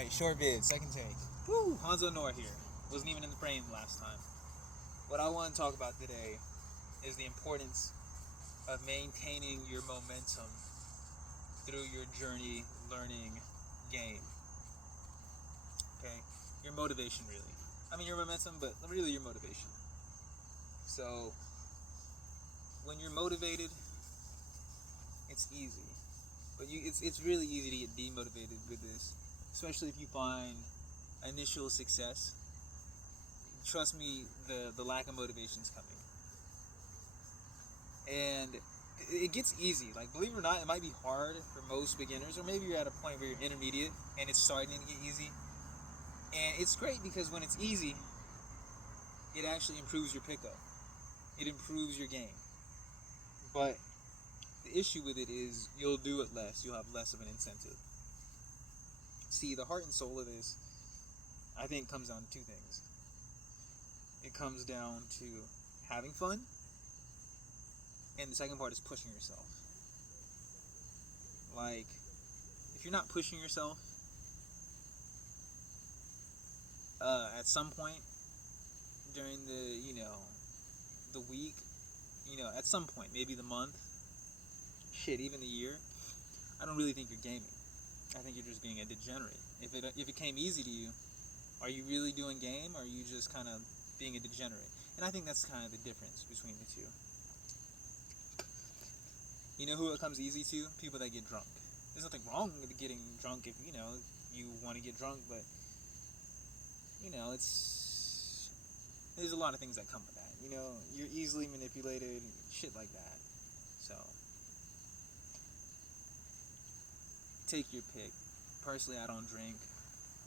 Alright, short vid, second take. Woo! Hanzo Nor here. Wasn't even in the frame last time. What I want to talk about today is the importance of maintaining your momentum through your journey learning game. Okay? Your motivation, really. I mean, your momentum, but really your motivation. So, when you're motivated, it's easy. But it's really easy to get demotivated with this, especially if you find initial success. Trust me, the lack of motivation is coming, and it gets easy. Like, believe it or not, it might be hard for most beginners, or maybe you're at a point where you're intermediate and it's starting to get easy. And it's great because when it's easy, it actually improves your pickup. It improves your game. But the issue with it is you'll do it less. You'll have less of an incentive. See, the heart and soul of this, I think, comes down to two things. It comes down to having fun, and the second part is pushing yourself. Like, if you're not pushing yourself, at some point during the week, at some point, maybe the month, shit, even the year, I don't really think you're gaming. I think you're just being a degenerate. If it came easy to you, are you really doing game, or are you just kind of being a degenerate? And I think that's kind of the difference between the two. You know who it comes easy to? People that get drunk. There's nothing wrong with getting drunk if, you want to get drunk, but, there's a lot of things that come with that. You're easily manipulated, shit like that. So, take your pick. Personally, I don't drink.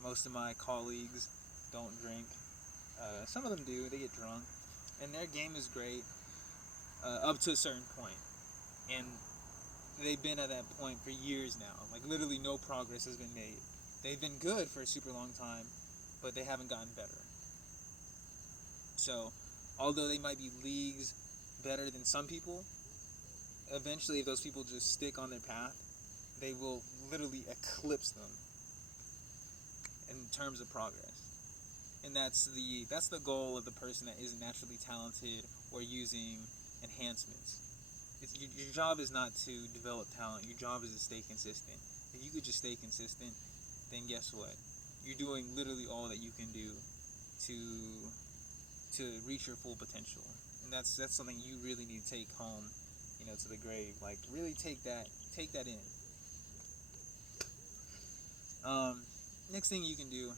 Most of my colleagues don't drink. Some of them do. They get drunk. And their game is great up to a certain point. And they've been at that point for years now. Like, literally no progress has been made. They've been good for a super long time, but they haven't gotten better. So, although they might be leagues better than some people, eventually if those people just stick on their path, they will literally eclipse them in terms of progress. And that's the goal of the person that isn't naturally talented or using enhancements. Your job is not to develop talent. Your job is to stay consistent. If you could just stay consistent, then guess what? You're doing literally all that you can do to reach your full potential. And that's something you really need to take home, to the grave. Like, really take that in. Next thing you can do,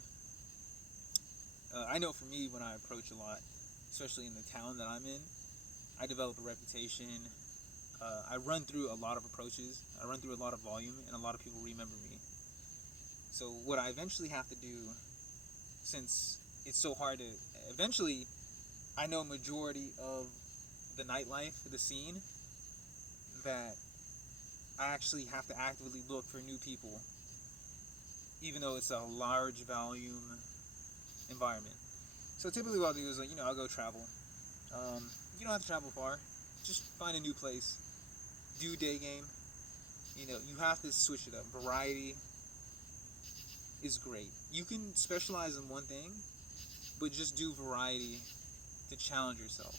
I know for me, when I approach a lot, especially in the town that I'm in, I develop a reputation. I run through a lot of approaches. I run through a lot of volume, and a lot of people remember me. So what I eventually have to do, since it's so hard to... Eventually, I know majority of the nightlife, the scene, that I actually have to actively look for new people, even though it's a large volume environment. So typically what I'll do is, I'll go travel. You don't have to travel far. Just find a new place. Do day game. You have to switch it up. Variety is great. You can specialize in one thing, but just do variety to challenge yourself.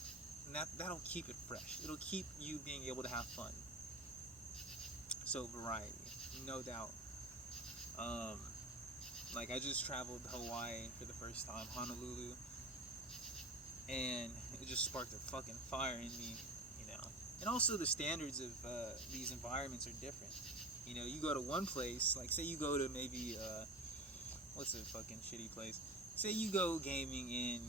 And that'll keep it fresh. It'll keep you being able to have fun. So variety, no doubt. Like, I just traveled to Hawaii for the first time, Honolulu, and it just sparked a fucking fire in me, And also the standards of these environments are different. You go to one place, like, say you go to maybe, what's a fucking shitty place? Say you go gaming in